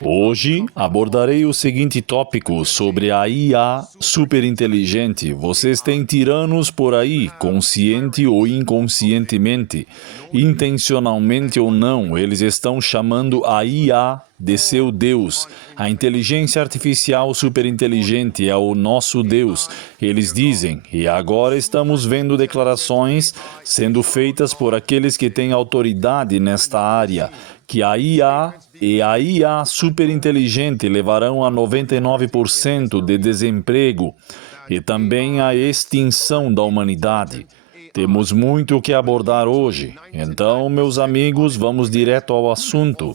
Hoje abordarei o seguinte tópico sobre a IA superinteligente. Vocês têm tiranos por aí, consciente ou inconscientemente, intencionalmente ou não, eles estão chamando a IA de seu Deus. A inteligência artificial superinteligente é o nosso Deus. Eles dizem, e agora estamos vendo declarações sendo feitas por aqueles que têm autoridade nesta área, que a IA e a IA superinteligente levarão a 99% de desemprego e também a extinção da humanidade. Temos muito o que abordar hoje, então, meus amigos, vamos direto ao assunto.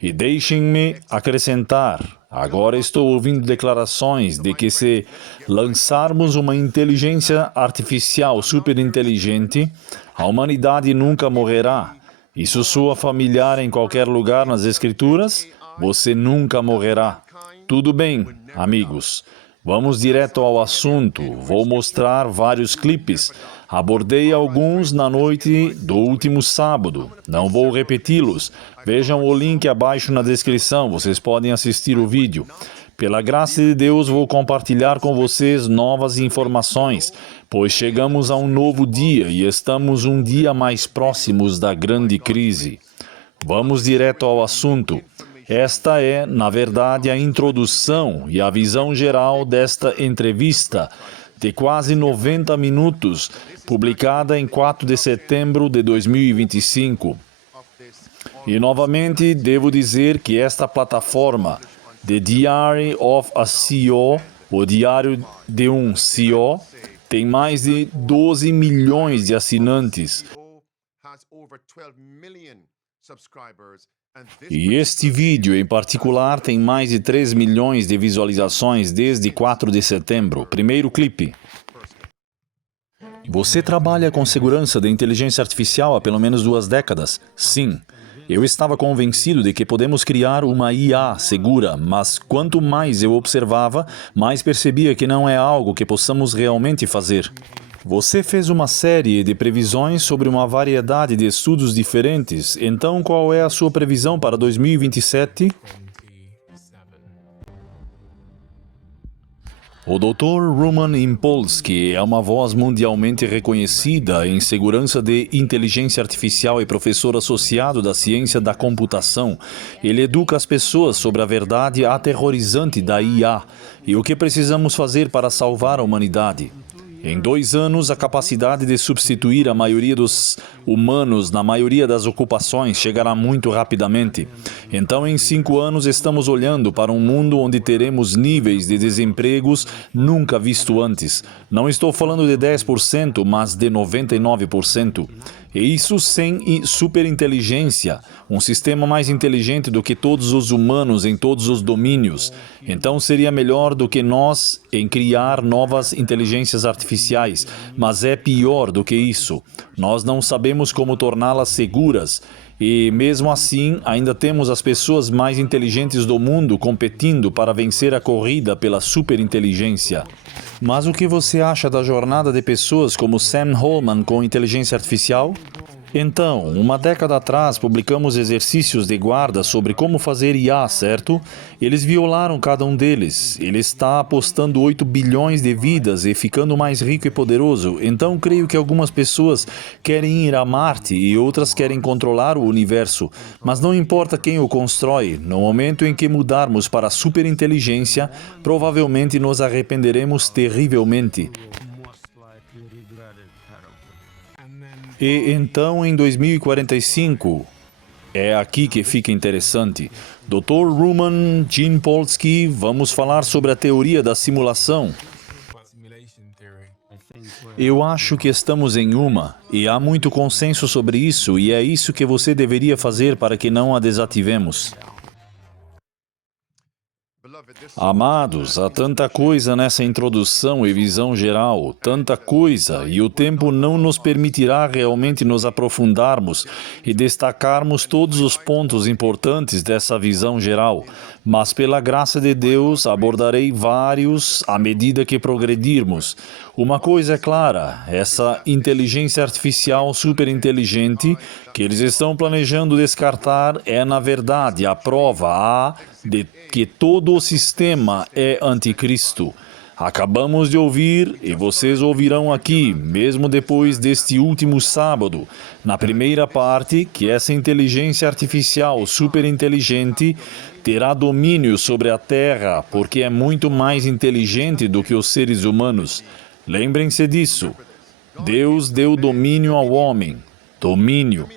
E deixem-me acrescentar, agora estou ouvindo declarações de que se lançarmos uma inteligência artificial superinteligente, a humanidade nunca morrerá. Isso soa familiar em qualquer lugar nas Escrituras? Você nunca morrerá. Tudo bem, amigos. Vamos direto ao assunto. Vou mostrar vários clipes. Abordei alguns na noite do último sábado. Não vou repeti-los. Vejam o link abaixo na descrição. Vocês podem assistir o vídeo. Pela graça de Deus, vou compartilhar com vocês novas informações, pois chegamos a um novo dia e estamos um dia mais próximos da grande crise. Vamos direto ao assunto. Esta é, na verdade, a introdução e a visão geral desta entrevista de quase 90 minutos, publicada em 4 de setembro de 2025. E, novamente, devo dizer que esta plataforma, The Diary of a CEO, o Diário de um CEO, tem mais de 12 milhões de assinantes. E este vídeo, em particular, tem mais de 3 milhões de visualizações desde 4 de setembro. Primeiro clipe. Você trabalha com segurança de inteligência artificial há pelo menos 2 décadas? Sim. Eu estava convencido de que podemos criar uma IA segura, mas quanto mais eu observava, mais percebia que não é algo que possamos realmente fazer. Você fez uma série de previsões sobre uma variedade de estudos diferentes, então qual é a sua previsão para 2027? O Dr. Roman Impolsky é uma voz mundialmente reconhecida em segurança de inteligência artificial e professor associado da ciência da computação. Ele educa as pessoas sobre a verdade aterrorizante da IA e o que precisamos fazer para salvar a humanidade. Em 2 anos, a capacidade de substituir a maioria dos humanos na maioria das ocupações chegará muito rapidamente. Então, em 5 anos, estamos olhando para um mundo onde teremos níveis de desempregos nunca visto antes. Não estou falando de 10%, mas de 99%. E isso sem superinteligência, um sistema mais inteligente do que todos os humanos em todos os domínios. Então seria melhor do que nós em criar novas inteligências artificiais, mas é pior do que isso. Nós não sabemos como torná-las seguras. E, mesmo assim, ainda temos as pessoas mais inteligentes do mundo competindo para vencer a corrida pela superinteligência. Mas o que você acha da jornada de pessoas como Sam Altman com inteligência artificial? Então, 1 década atrás, publicamos exercícios de guarda sobre como fazer IA, certo? Eles violaram cada um deles. Ele está apostando 8 bilhões de vidas e ficando mais rico e poderoso. Então, creio que algumas pessoas querem ir a Marte e outras querem controlar o universo. Mas não importa quem o constrói, no momento em que mudarmos para a superinteligência, provavelmente nos arrependeremos terrivelmente. E então, em 2045, é aqui que fica interessante. Dr. Roman Impolsky, vamos falar sobre a teoria da simulação. Eu acho que estamos em uma, e há muito consenso sobre isso, e é isso que você deveria fazer para que não a desativemos. Amados, há tanta coisa nessa introdução e visão geral, tanta coisa, e o tempo não nos permitirá realmente nos aprofundarmos e destacarmos todos os pontos importantes dessa visão geral. Mas, pela graça de Deus, abordarei vários à medida que progredirmos. Uma coisa é clara, essa inteligência artificial superinteligente que eles estão planejando descartar é, na verdade, a prova de que todo o sistema é anticristo. Acabamos de ouvir, e vocês ouvirão aqui, mesmo depois deste último sábado, na primeira parte, que essa inteligência artificial superinteligente terá domínio sobre a Terra, porque é muito mais inteligente do que os seres humanos. Lembrem-se disso. Deus deu domínio ao homem. Domínio.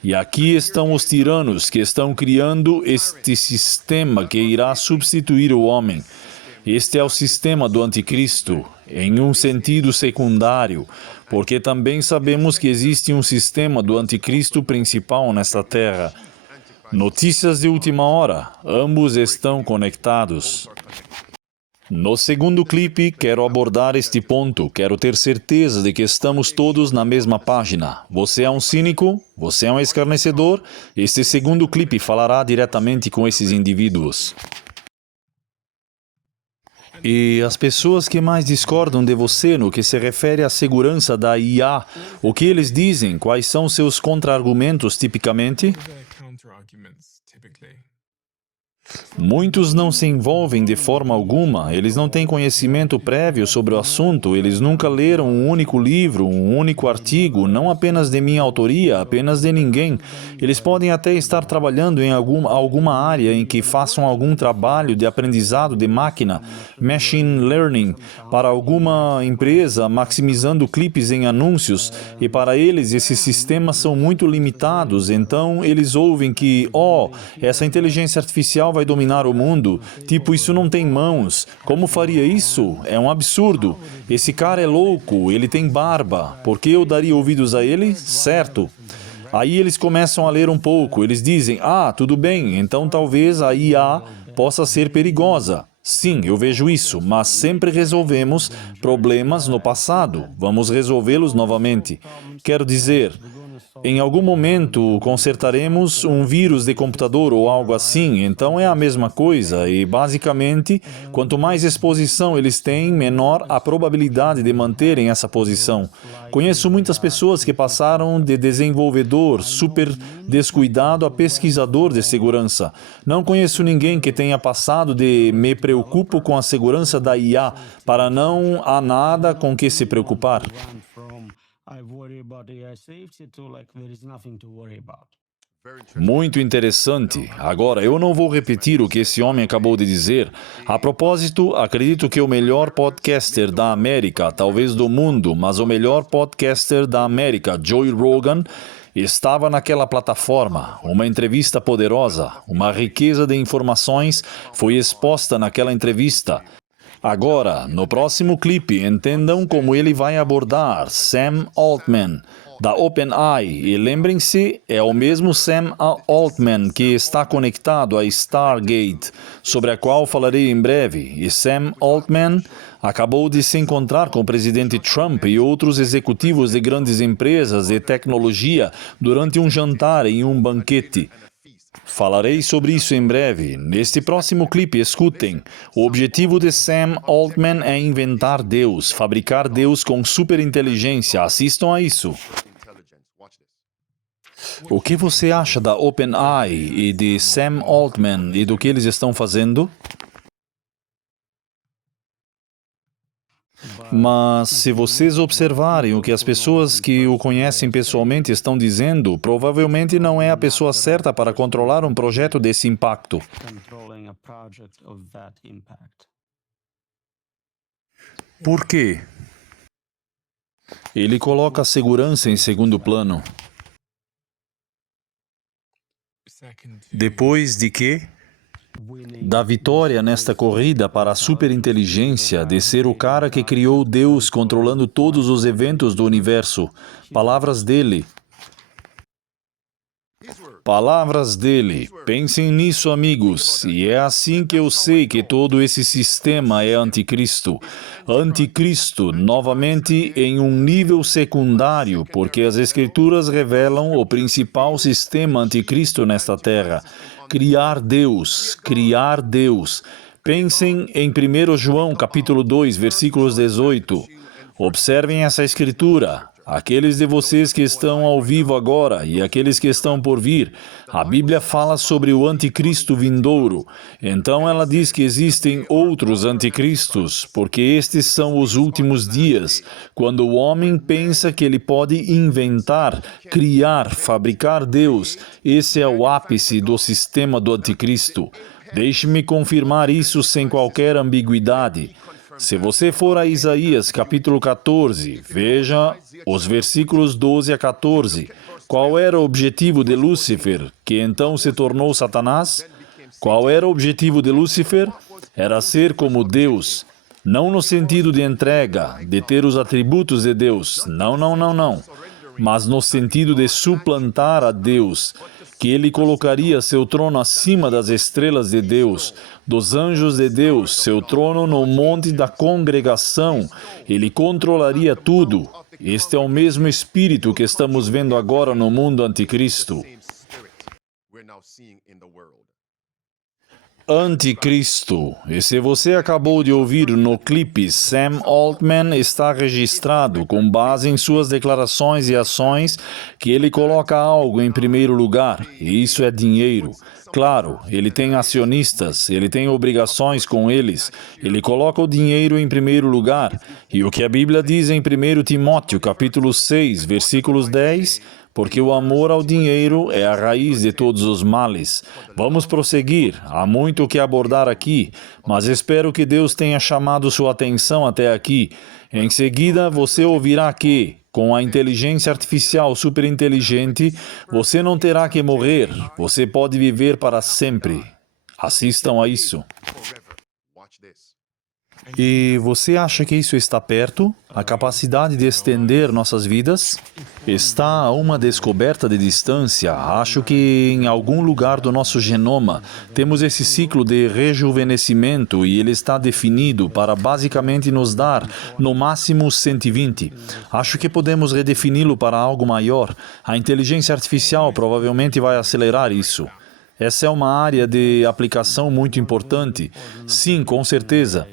E aqui estão os tiranos que estão criando este sistema que irá substituir o homem. Este é o sistema do anticristo, em um sentido secundário, porque também sabemos que existe um sistema do anticristo principal nesta terra. Notícias de última hora, ambos estão conectados. No segundo clipe, quero abordar este ponto. Quero ter certeza de que estamos todos na mesma página. Você é um cínico? Você é um escarnecedor? Este segundo clipe falará diretamente com esses indivíduos. E as pessoas que mais discordam de você no que se refere à segurança da IA, o que eles dizem? Quais são seus contra-argumentos tipicamente? Muitos não se envolvem de forma alguma, eles não têm conhecimento prévio sobre o assunto, eles nunca leram um único livro, um único artigo, não apenas de minha autoria, apenas de ninguém. Eles podem até estar trabalhando em alguma área em que façam algum trabalho de aprendizado de máquina, machine learning, para alguma empresa, maximizando clipes em anúncios, e para eles esses sistemas são muito limitados, então eles ouvem que, essa inteligência artificial vai dominar o mundo. Tipo, isso não tem mãos. Como faria isso? É um absurdo. Esse cara é louco, ele tem barba. Por que eu daria ouvidos a ele? Certo. Aí eles começam a ler um pouco. Eles dizem, tudo bem, então talvez a IA possa ser perigosa. Sim, eu vejo isso, mas sempre resolvemos problemas no passado. Vamos resolvê-los novamente. Quero dizer, em algum momento consertaremos um vírus de computador ou algo assim, então é a mesma coisa e, basicamente, quanto mais exposição eles têm, menor a probabilidade de manterem essa posição. Conheço muitas pessoas que passaram de desenvolvedor super descuidado a pesquisador de segurança. Não conheço ninguém que tenha passado de me preocupo com a segurança da IA para não há nada com que se preocupar. Muito interessante. Agora, eu não vou repetir o que esse homem acabou de dizer. A propósito, acredito que o melhor podcaster da América, talvez do mundo, mas o melhor podcaster da América, Joe Rogan, estava naquela plataforma. Uma entrevista poderosa, uma riqueza de informações foi exposta naquela entrevista. Agora, no próximo clipe, entendam como ele vai abordar Sam Altman, da OpenAI. E lembrem-se, é o mesmo Sam Altman que está conectado a Stargate, sobre a qual falarei em breve. E Sam Altman acabou de se encontrar com o presidente Trump e outros executivos de grandes empresas de tecnologia durante um jantar em um banquete. Falarei sobre isso em breve. Neste próximo clipe, escutem. O objetivo de Sam Altman é inventar Deus, fabricar Deus com superinteligência. Assistam a isso. O que você acha da OpenAI e de Sam Altman e do que eles estão fazendo? Mas se vocês observarem o que as pessoas que o conhecem pessoalmente estão dizendo, provavelmente não é a pessoa certa para controlar um projeto desse impacto. Por quê? Ele coloca a segurança em segundo plano. Depois de quê? Da vitória nesta corrida para a superinteligência, de ser o cara que criou Deus controlando todos os eventos do universo. Palavras dele. Palavras dele. Pensem nisso, amigos. E é assim que eu sei que todo esse sistema é anticristo. Anticristo, novamente, em um nível secundário, porque as Escrituras revelam o principal sistema anticristo nesta terra. Criar Deus, criar Deus. Pensem em 1 João, capítulo 2, versículos 18. Observem essa escritura. Aqueles de vocês que estão ao vivo agora e aqueles que estão por vir, a Bíblia fala sobre o anticristo vindouro. Então ela diz que existem outros anticristos, porque estes são os últimos dias, quando o homem pensa que ele pode inventar, criar, fabricar Deus. Esse é o ápice do sistema do anticristo. Deixe-me confirmar isso sem qualquer ambiguidade. Se você for a Isaías capítulo 14, veja os versículos 12 a 14. Qual era o objetivo de Lúcifer, que então se tornou Satanás? Qual era o objetivo de Lúcifer? Era ser como Deus. Não no sentido de entrega, de ter os atributos de Deus. Não, não, não, não. Mas no sentido de suplantar a Deus, que ele colocaria seu trono acima das estrelas de Deus, dos anjos de Deus, seu trono no monte da congregação. Ele controlaria tudo. Este é o mesmo espírito que estamos vendo agora no mundo anticristo. Anticristo. E se você acabou de ouvir no clipe, Sam Altman está registrado com base em suas declarações e ações que ele coloca algo em primeiro lugar, e isso é dinheiro. Claro, ele tem acionistas, ele tem obrigações com eles, ele coloca o dinheiro em primeiro lugar. E o que a Bíblia diz em 1 Timóteo, capítulo 6, versículos 10... porque o amor ao dinheiro é a raiz de todos os males. Vamos prosseguir, há muito o que abordar aqui, mas espero que Deus tenha chamado sua atenção até aqui. Em seguida, você ouvirá que, com a inteligência artificial superinteligente, você não terá que morrer, você pode viver para sempre. Assistam a isso. E você acha que isso está perto? A capacidade de estender nossas vidas? Está a uma descoberta de distância. Acho que em algum lugar do nosso genoma temos esse ciclo de rejuvenescimento e ele está definido para basicamente nos dar, no máximo, 120. Acho que podemos redefini-lo para algo maior. A inteligência artificial provavelmente vai acelerar isso. Essa é uma área de aplicação muito importante. Sim, com certeza.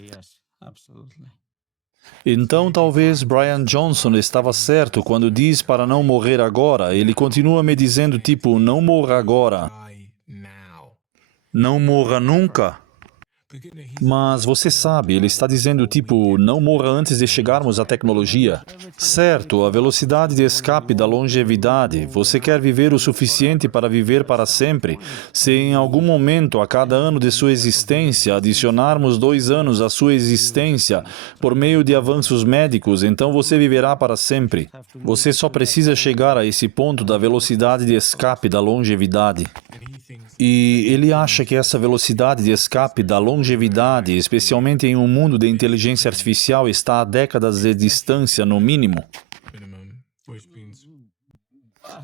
Então, talvez Brian Johnson estava certo quando diz para não morrer agora. Ele continua me dizendo, tipo, não morra agora. Não morra nunca. Mas você sabe, ele está dizendo, tipo, não morra antes de chegarmos à tecnologia. Certo, a velocidade de escape da longevidade. Você quer viver o suficiente para viver para sempre. Se em algum momento, a cada ano de sua existência, adicionarmos 2 anos à sua existência por meio de avanços médicos, então você viverá para sempre. Você só precisa chegar a esse ponto da velocidade de escape da longevidade. E ele acha que essa velocidade de escape da longevidade, especialmente em um mundo de inteligência artificial, está a décadas de distância, no mínimo.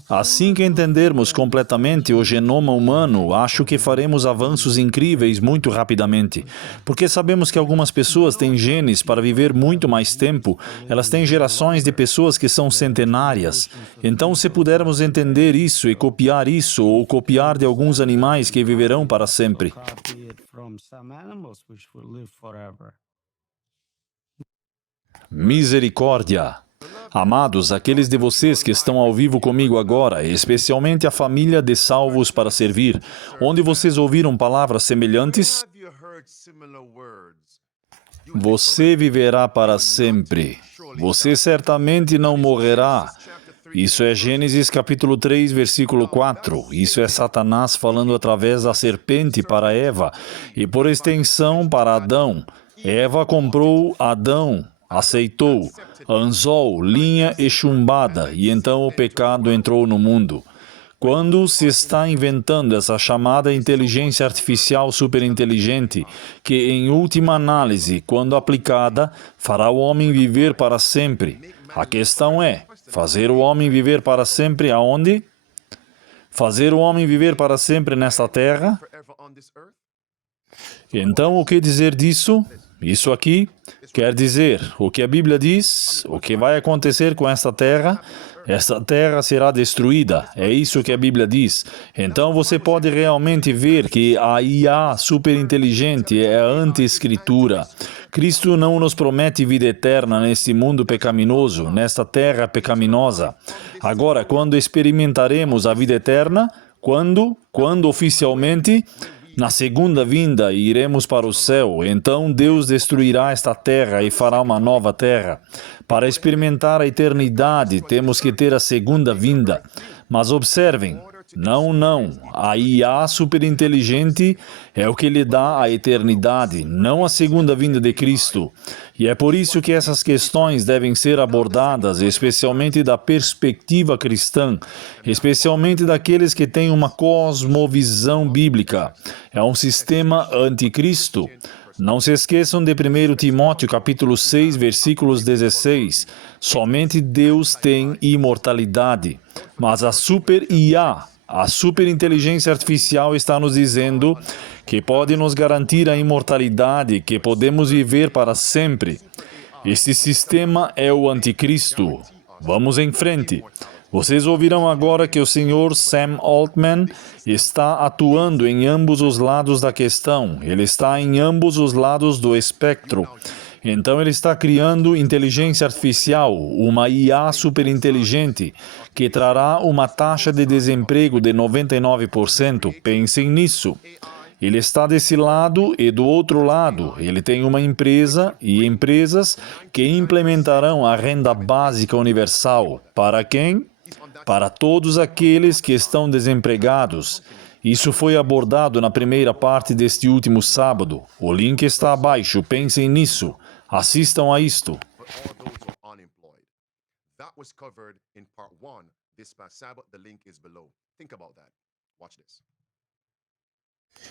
Assim que entendermos completamente o genoma humano, acho que faremos avanços incríveis muito rapidamente. Porque sabemos que algumas pessoas têm genes para viver muito mais tempo. Elas têm gerações de pessoas que são centenárias. Então, se pudermos entender isso e copiar isso, ou copiar de alguns animais que viverão para sempre. Misericórdia! Amados, aqueles de vocês que estão ao vivo comigo agora, especialmente a família de Salvos para Servir, onde vocês ouviram palavras semelhantes, você viverá para sempre. Você certamente não morrerá. Isso é Gênesis capítulo 3, versículo 4. Isso é Satanás falando através da serpente para Eva e, por extensão, para Adão. Eva comprou Adão, aceitou, anzol, linha e chumbada, e então o pecado entrou no mundo. Quando se está inventando essa chamada inteligência artificial superinteligente, que em última análise, quando aplicada, fará o homem viver para sempre. A questão é, fazer o homem viver para sempre aonde? Fazer o homem viver para sempre nesta terra? Então, o que dizer disso? Isso aqui quer dizer o que a Bíblia diz, o que vai acontecer com esta terra. Esta terra será destruída. É isso que a Bíblia diz. Então você pode realmente ver que a IA superinteligente é a anti-escritura. Cristo não nos promete vida eterna neste mundo pecaminoso, nesta terra pecaminosa. Agora, quando experimentaremos a vida eterna? Quando? Quando oficialmente? Na segunda vinda iremos para o céu, então Deus destruirá esta terra e fará uma nova terra. Para experimentar a eternidade, temos que ter a segunda vinda. Mas observem, não. A IA superinteligente é o que lhe dá a eternidade, não a segunda vinda de Cristo. E é por isso que essas questões devem ser abordadas, especialmente da perspectiva cristã, especialmente daqueles que têm uma cosmovisão bíblica. É um sistema anticristo. Não se esqueçam de 1 Timóteo capítulo 6, versículos 16. Somente Deus tem imortalidade. Mas a super-IA, a superinteligência artificial, está nos dizendo que pode nos garantir a imortalidade, que podemos viver para sempre. Este sistema é o anticristo. Vamos em frente. Vocês ouvirão agora que o Sr. Sam Altman está atuando em ambos os lados da questão. Ele está em ambos os lados do espectro. Então ele está criando inteligência artificial, uma IA superinteligente, que trará uma taxa de desemprego de 99%. Pensem nisso. Ele está desse lado e do outro lado. Ele tem uma empresa e empresas que implementarão a renda básica universal. Para quem? Para todos aqueles que estão desempregados. Isso foi abordado na primeira parte deste último sábado. O link está abaixo. Pensem nisso. Assistam a isto.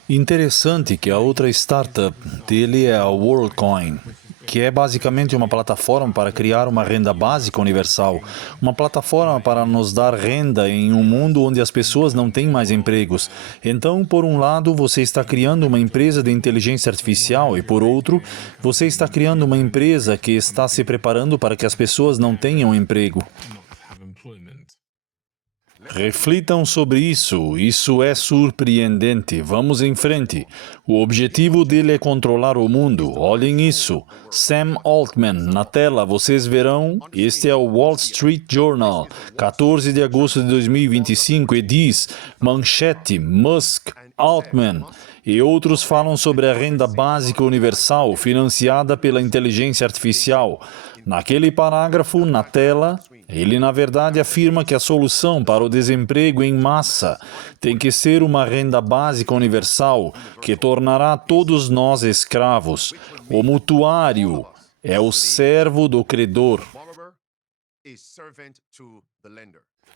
Interessante que a outra startup dele é a WorldCoin, que é basicamente uma plataforma para criar uma renda básica universal, uma plataforma para nos dar renda em um mundo onde as pessoas não têm mais empregos. Então, por um lado, você está criando uma empresa de inteligência artificial e, por outro, você está criando uma empresa que está se preparando para que as pessoas não tenham emprego. Reflitam sobre isso. Isso é surpreendente. Vamos em frente. O objetivo dele é controlar o mundo. Olhem isso. Sam Altman. Na tela vocês verão. Este é o Wall Street Journal, 14 de agosto de 2025, e diz: manchete, Musk, Altman e outros falam sobre a renda básica universal financiada pela inteligência artificial. Naquele parágrafo, na tela, ele na verdade afirma que a solução para o desemprego em massa tem que ser uma renda básica universal que tornará todos nós escravos. O mutuário é o servo do credor.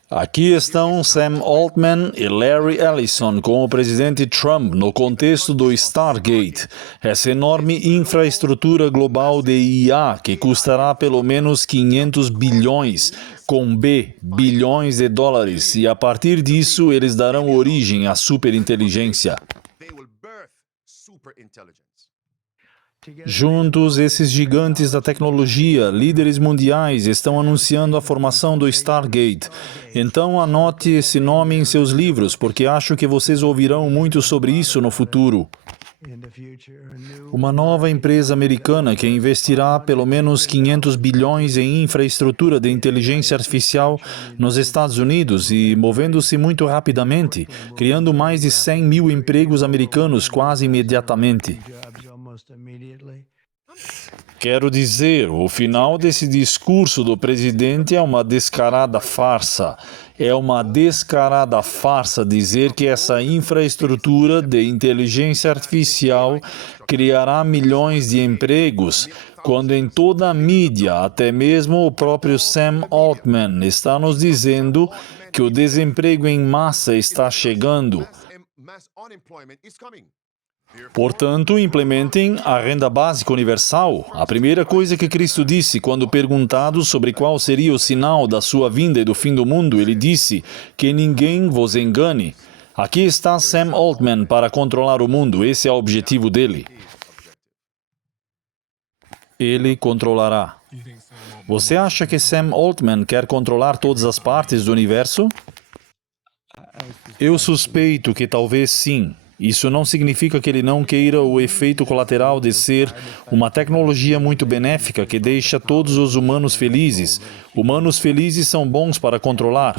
Aqui estão Sam Altman e Larry Ellison com o presidente Trump no contexto do Stargate, essa enorme infraestrutura global de IA que custará pelo menos 500 bilhões, com B, bilhões de dólares, e a partir disso eles darão origem à superinteligência. Juntos, esses gigantes da tecnologia, líderes mundiais, estão anunciando a formação do Stargate. Então anote esse nome em seus livros, porque acho que vocês ouvirão muito sobre isso no futuro. Uma nova empresa americana que investirá pelo menos 500 bilhões em infraestrutura de inteligência artificial nos Estados Unidos e movendo-se muito rapidamente, criando mais de 100 mil empregos americanos quase imediatamente. Quero dizer, o final desse discurso do presidente é uma descarada farsa. É uma descarada farsa dizer que essa infraestrutura de inteligência artificial criará milhões de empregos, quando em toda a mídia, até mesmo o próprio Sam Altman está nos dizendo que o desemprego em massa está chegando. Portanto, implementem a renda básica universal. A primeira coisa que Cristo disse quando perguntado sobre qual seria o sinal da sua vinda e do fim do mundo, ele disse: que ninguém vos engane. Aqui está Sam Altman para controlar o mundo. Esse é o objetivo dele. ele controlará. Você acha que Sam Altman quer controlar todas as partes do universo? Eu suspeito que talvez sim. Isso não significa que ele não queira o efeito colateral de ser uma tecnologia muito benéfica que deixa todos os humanos felizes. Humanos felizes são bons para controlar.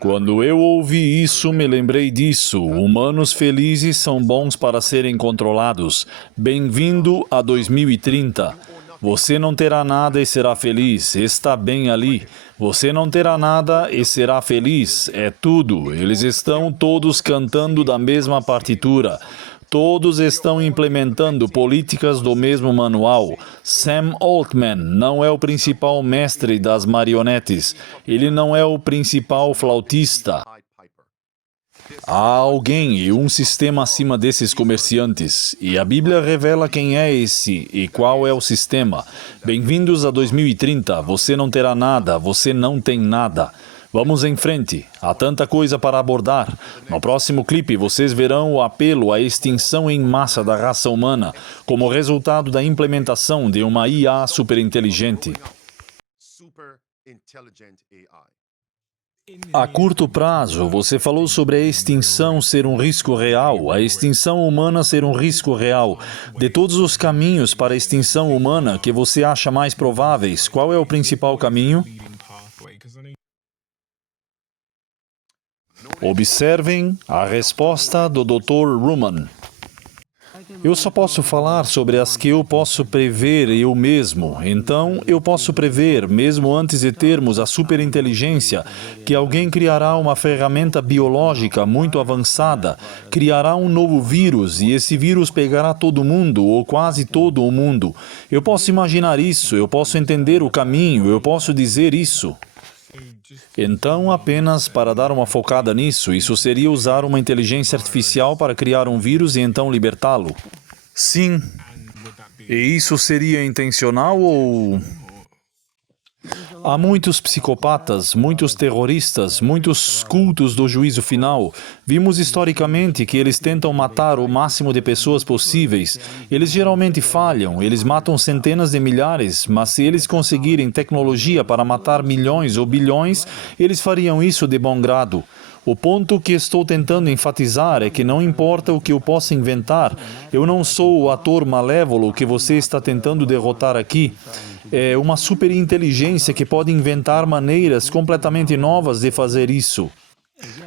Quando eu ouvi isso, me lembrei disso. Humanos felizes são bons para serem controlados. Bem-vindo a 2030. Você não terá nada e será feliz. Está bem ali. Você não terá nada e será feliz. É tudo. Eles estão todos cantando da mesma partitura. Todos estão implementando políticas do mesmo manual. Sam Altman não é o principal mestre das marionetes. Ele não é o principal flautista. Há alguém e um sistema acima desses comerciantes. E a Bíblia revela quem é esse e qual é o sistema. Bem-vindos a 2030. Você não terá nada, você não tem nada. Vamos em frente. Há tanta coisa para abordar. No próximo clipe, vocês verão o apelo à extinção em massa da raça humana como resultado da implementação de uma IA superinteligente. A curto prazo, você falou sobre a extinção ser um risco real, a extinção humana ser um risco real. De todos os caminhos para a extinção humana que você acha mais prováveis, qual é o principal caminho? Observem a resposta do Dr. Ruman. Eu só posso falar sobre as que eu posso prever eu mesmo. Então, eu posso prever, mesmo antes de termos a superinteligência, que alguém criará uma ferramenta biológica muito avançada, criará um novo vírus e esse vírus pegará todo mundo, ou quase todo o mundo. Eu posso imaginar isso, eu posso entender o caminho, eu posso dizer isso. Então, apenas para dar uma focada nisso, isso seria usar uma inteligência artificial para criar um vírus e então libertá-lo? Sim. E isso seria intencional ou... Há muitos psicopatas, muitos terroristas, muitos cultos do juízo final. Vimos historicamente que eles tentam matar o máximo de pessoas possíveis. Eles geralmente falham, eles matam centenas de milhares, mas se eles conseguirem tecnologia para matar milhões ou bilhões, eles fariam isso de bom grado. O ponto que estou tentando enfatizar é que não importa o que eu possa inventar, eu não sou o ator malévolo que você está tentando derrotar aqui. É uma superinteligência que pode inventar maneiras completamente novas de fazer isso.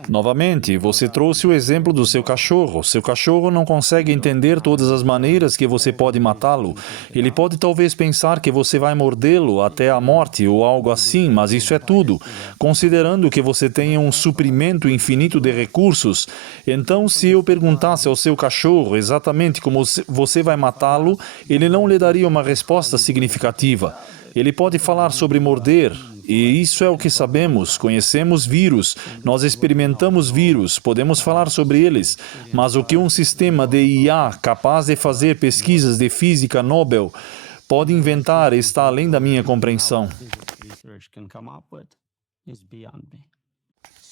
Novamente, você trouxe o exemplo do seu cachorro. Seu cachorro não consegue entender todas as maneiras que você pode matá-lo. Ele pode talvez pensar que você vai mordê-lo até a morte ou algo assim, mas isso é tudo. Considerando que você tenha um suprimento infinito de recursos, então se eu perguntasse ao seu cachorro exatamente como você vai matá-lo, ele não lhe daria uma resposta significativa. Ele pode falar sobre morder. E isso é o que sabemos, conhecemos vírus, nós experimentamos vírus, podemos falar sobre eles, mas o que um sistema de IA capaz de fazer pesquisas de física Nobel pode inventar está além da minha compreensão.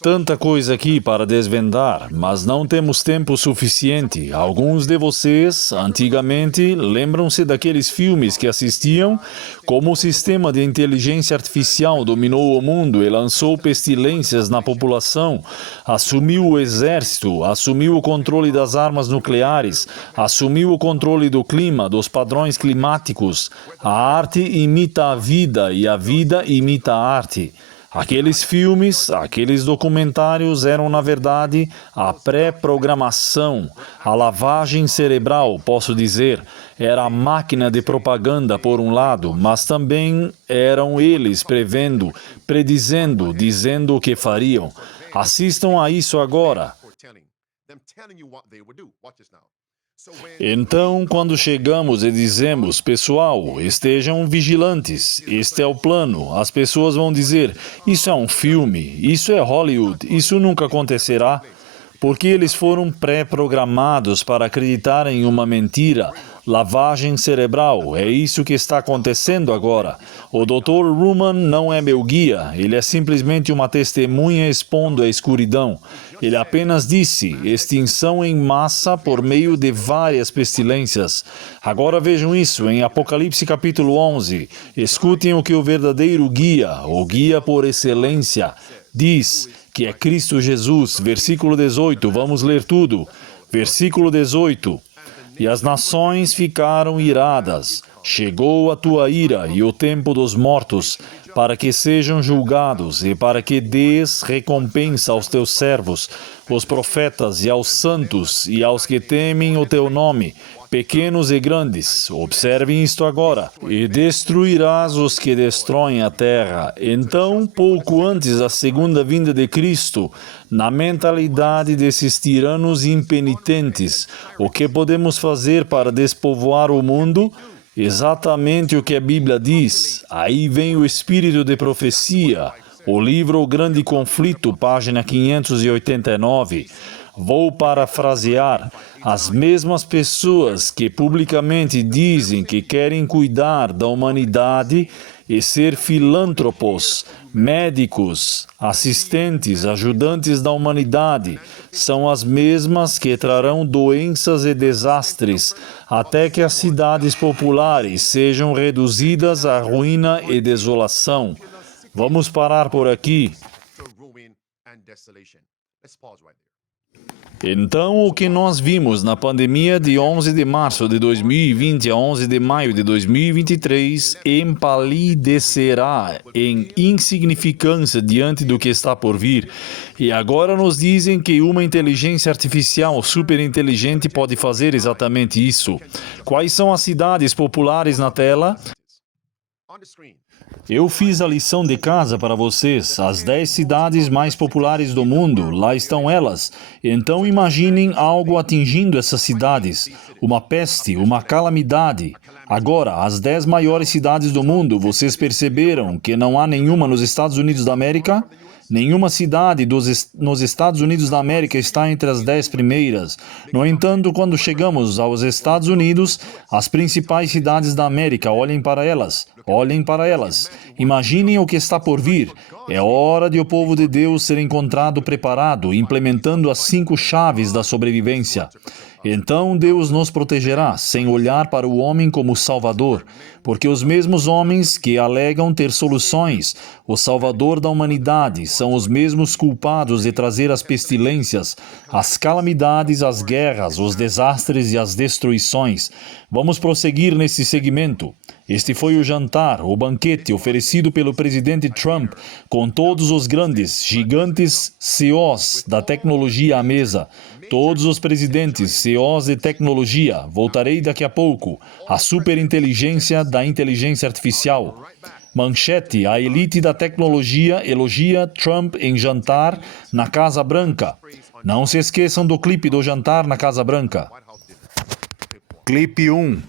Tanta coisa aqui para desvendar, mas não temos tempo suficiente. Alguns de vocês, antigamente, lembram-se daqueles filmes que assistiam? Como o sistema de inteligência artificial dominou o mundo e lançou pestilências na população, assumiu o exército, assumiu o controle das armas nucleares, assumiu o controle do clima, dos padrões climáticos. A arte imita a vida e a vida imita a arte. Aqueles filmes, aqueles documentários eram, na verdade, a pré-programação, a lavagem cerebral, posso dizer. Era a máquina de propaganda, por um lado, mas também eram eles prevendo, predizendo, dizendo o que fariam. Assistam a isso agora. Então, quando chegamos e dizemos, pessoal, estejam vigilantes, este é o plano, as pessoas vão dizer, isso é um filme, isso é Hollywood, isso nunca acontecerá, porque eles foram pré-programados para acreditar em uma mentira. Lavagem cerebral, é isso que está acontecendo agora. O Dr. Ruman não é meu guia, ele é simplesmente uma testemunha expondo a escuridão. Ele apenas disse, extinção em massa por meio de várias pestilências. Agora vejam isso em Apocalipse capítulo 11. Escutem o que o verdadeiro guia, o guia por excelência, diz, que é Cristo Jesus. Versículo 18, vamos ler tudo. Versículo 18. E as nações ficaram iradas. Chegou a tua ira e o tempo dos mortos, para que sejam julgados e para que dês recompensa aos teus servos, os profetas e aos santos e aos que temem o teu nome, pequenos e grandes. Observem isto agora. E destruirás os que destroem a terra. Então, pouco antes da segunda vinda de Cristo, na mentalidade desses tiranos impenitentes, o que podemos fazer para despovoar o mundo? Exatamente o que a Bíblia diz. Aí vem o espírito de profecia. O livro O Grande Conflito, página 589. Vou parafrasear. As mesmas pessoas que publicamente dizem que querem cuidar da humanidade e ser filântropos, médicos, assistentes, ajudantes da humanidade, são as mesmas que trarão doenças e desastres, até que as cidades populares sejam reduzidas à ruína e desolação. Vamos parar por aqui. Então, o que nós vimos na pandemia de 11 de março de 2020 a 11 de maio de 2023 empalidecerá em insignificância diante do que está por vir. E agora nos dizem que uma inteligência artificial superinteligente pode fazer exatamente isso. Quais são as cidades populares na tela? Eu fiz a lição de casa para vocês, as 10 cidades mais populares do mundo, lá estão elas. Então imaginem algo atingindo essas cidades, uma peste, uma calamidade. Agora, as 10 maiores cidades do mundo, vocês perceberam que não há nenhuma nos Estados Unidos da América? Nenhuma cidade nos Estados Unidos da América está entre as 10 primeiras. No entanto, quando chegamos aos Estados Unidos, as principais cidades da América, olhem para elas. Olhem para elas. Imaginem o que está por vir. É hora de o povo de Deus ser encontrado preparado, implementando as 5 chaves da sobrevivência. Então Deus nos protegerá, sem olhar para o homem como Salvador, porque os mesmos homens que alegam ter soluções, o Salvador da humanidade, são os mesmos culpados de trazer as pestilências, as calamidades, as guerras, os desastres e as destruições. Vamos prosseguir nesse segmento. Este foi o jantar, o banquete oferecido pelo presidente Trump, com todos os grandes, gigantes CEOs da tecnologia à mesa. Todos os presidentes CEOs de tecnologia. Voltarei daqui a pouco. A superinteligência da inteligência artificial. Manchete: a elite da tecnologia elogia Trump em jantar na Casa Branca. Não se esqueçam do clipe do jantar na Casa Branca. Clipe 1.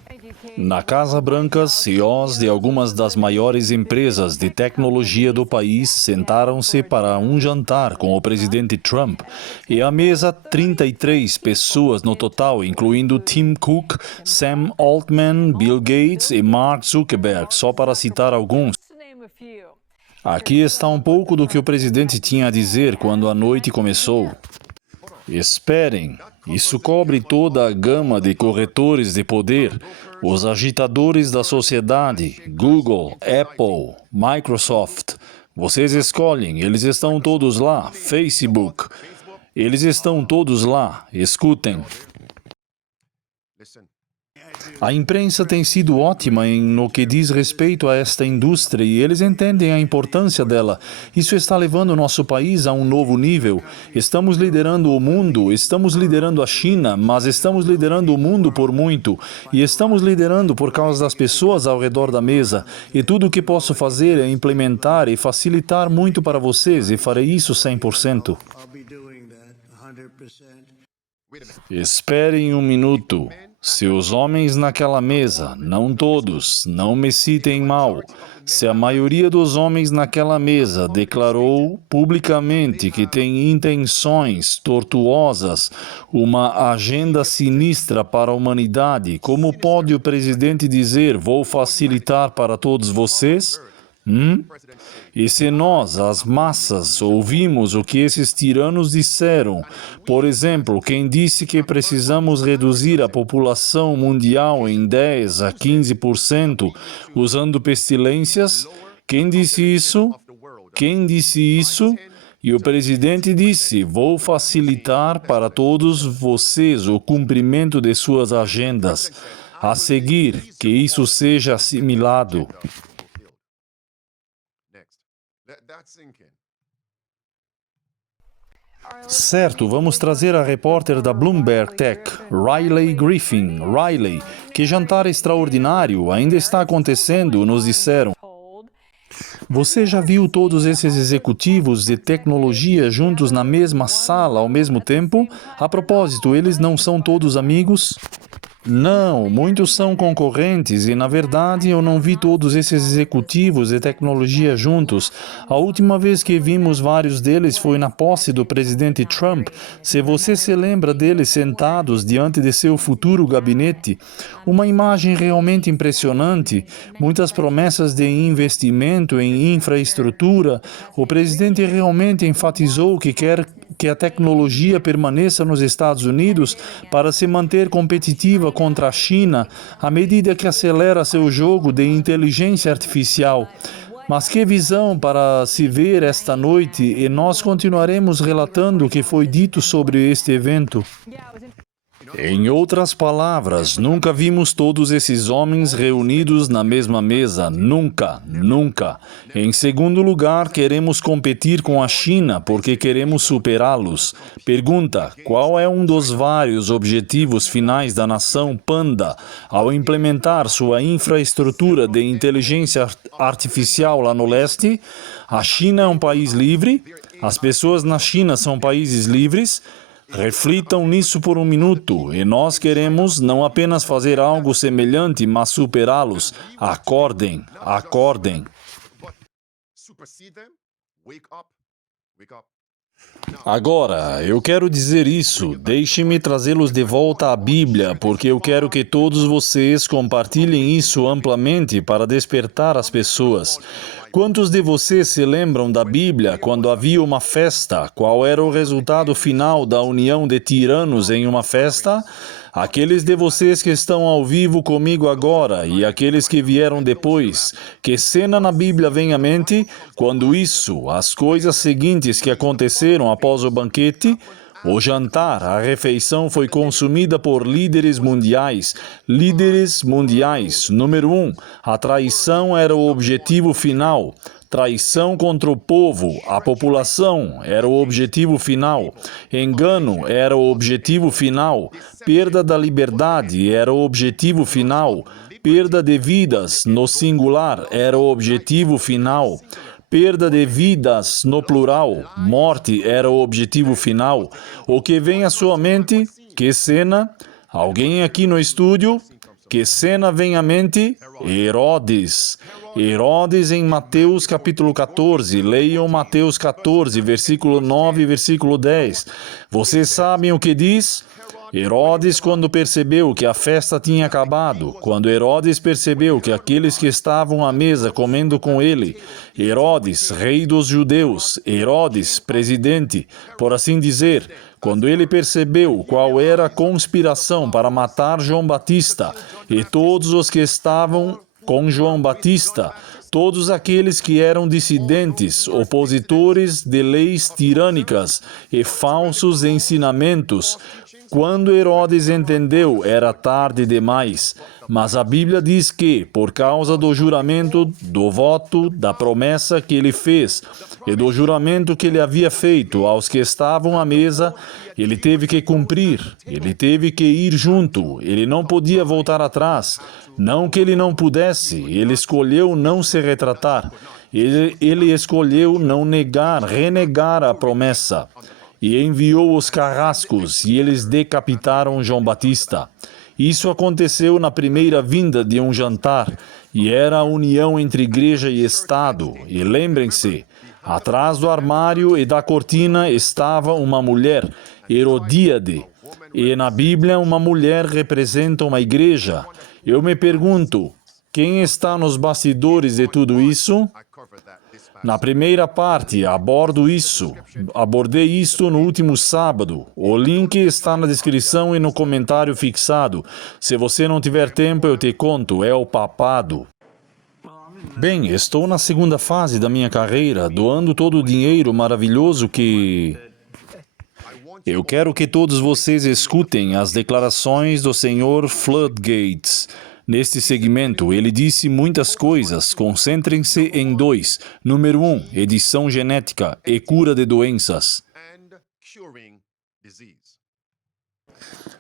Na Casa Branca, CEOs de algumas das maiores empresas de tecnologia do país sentaram-se para um jantar com o presidente Trump. E à mesa, 33 pessoas no total, incluindo Tim Cook, Sam Altman, Bill Gates e Mark Zuckerberg, só para citar alguns. Aqui está um pouco do que o presidente tinha a dizer quando a noite começou. Esperem, isso cobre toda a gama de corretores de poder, os agitadores da sociedade, Google, Apple, Microsoft. Vocês escolhem, eles estão todos lá, Facebook. Eles estão todos lá, escutem. A imprensa tem sido ótima no que diz respeito a esta indústria e eles entendem a importância dela. Isso está levando o nosso país a um novo nível. Estamos liderando o mundo, estamos liderando a China, mas estamos liderando o mundo por muito. E estamos liderando por causa das pessoas ao redor da mesa. E tudo o que posso fazer é implementar e facilitar muito para vocês e farei isso 100%. Esperem um minuto. Se os homens naquela mesa, não todos, não me citem mal, se a maioria dos homens naquela mesa declarou publicamente que tem intenções tortuosas, uma agenda sinistra para a humanidade, como pode o presidente dizer, vou facilitar para todos vocês? E se nós, as massas, ouvimos o que esses tiranos disseram, por exemplo, quem disse que precisamos reduzir a população mundial em 10 a 15% usando pestilências, quem disse isso? Quem disse isso? E o presidente disse, vou facilitar para todos vocês o cumprimento de suas agendas. A seguir, que isso seja assimilado. Certo, vamos trazer a repórter da Bloomberg Tech, Riley Griffin. Riley, que jantar extraordinário ainda está acontecendo, nos disseram. Você já viu todos esses executivos de tecnologia juntos na mesma sala ao mesmo tempo? A propósito, eles não são todos amigos? Não, muitos são concorrentes e, na verdade, eu não vi todos esses executivos de tecnologia juntos. A última vez que vimos vários deles foi na posse do presidente Trump. Se você se lembra deles sentados diante de seu futuro gabinete, uma imagem realmente impressionante, muitas promessas de investimento em infraestrutura. O presidente realmente enfatizou que quer que a tecnologia permaneça nos Estados Unidos para se manter competitiva contra a China à medida que acelera seu jogo de inteligência artificial. Mas que visão para se ver esta noite, e nós continuaremos relatando o que foi dito sobre este evento. Em outras palavras, nunca vimos todos esses homens reunidos na mesma mesa. Nunca, nunca. Em segundo lugar, queremos competir com a China porque queremos superá-los. Pergunta: qual é um dos vários objetivos finais da nação Panda ao implementar sua infraestrutura de inteligência artificial lá no leste? A China é um país livre? As pessoas na China são países livres? Reflitam nisso por um minuto, e nós queremos não apenas fazer algo semelhante, mas superá-los. Acordem, acordem. Agora, eu quero dizer isso, deixem-me trazê-los de volta à Bíblia, porque eu quero que todos vocês compartilhem isso amplamente para despertar as pessoas. Quantos de vocês se lembram da Bíblia quando havia uma festa? Qual era o resultado final da união de tiranos em uma festa? Aqueles de vocês que estão ao vivo comigo agora e aqueles que vieram depois, que cena na Bíblia vem à mente quando isso, as coisas seguintes que aconteceram após o banquete? O jantar, a refeição foi consumida por líderes mundiais. Líderes mundiais. Número 1, a traição era o objetivo final. Traição contra o povo, a população, era o objetivo final. Engano era o objetivo final. Perda da liberdade era o objetivo final. Perda de vidas, no singular, era o objetivo final. Perda de vidas, no plural, morte era o objetivo final. O que vem à sua mente? Que cena? Alguém aqui no estúdio? Que cena vem à mente? Herodes. Herodes em Mateus capítulo 14. Leiam Mateus 14, versículo 9 e versículo 10. Vocês sabem o que diz? Herodes, quando percebeu que a festa tinha acabado, quando Herodes percebeu que aqueles que estavam à mesa comendo com ele, Herodes, rei dos judeus, Herodes, presidente, por assim dizer, quando ele percebeu qual era a conspiração para matar João Batista e todos os que estavam com João Batista, todos aqueles que eram dissidentes, opositores de leis tirânicas e falsos ensinamentos, quando Herodes entendeu, era tarde demais. Mas a Bíblia diz que, por causa do juramento, do voto, da promessa que ele fez e do juramento que ele havia feito aos que estavam à mesa, ele teve que cumprir, ele teve que ir junto, ele não podia voltar atrás. Não que ele não pudesse, ele escolheu não se retratar. Ele escolheu não renegar a promessa. E enviou os carrascos, e eles decapitaram João Batista. Isso aconteceu na primeira vinda de um jantar, e era a união entre igreja e Estado. E lembrem-se, atrás do armário e da cortina estava uma mulher, Herodíade. E na Bíblia, uma mulher representa uma igreja. Eu me pergunto, quem está nos bastidores de tudo isso? Na primeira parte, abordei isto no último sábado. O link está na descrição e no comentário fixado. Se você não tiver tempo, eu te conto, é o papado. Bem, estou na segunda fase da minha carreira, doando todo o dinheiro maravilhoso que... Eu quero que todos vocês escutem as declarações do Sr. Floodgates. Neste segmento, ele disse muitas coisas. Concentrem-se em 2. Número 1, edição genética e cura de doenças.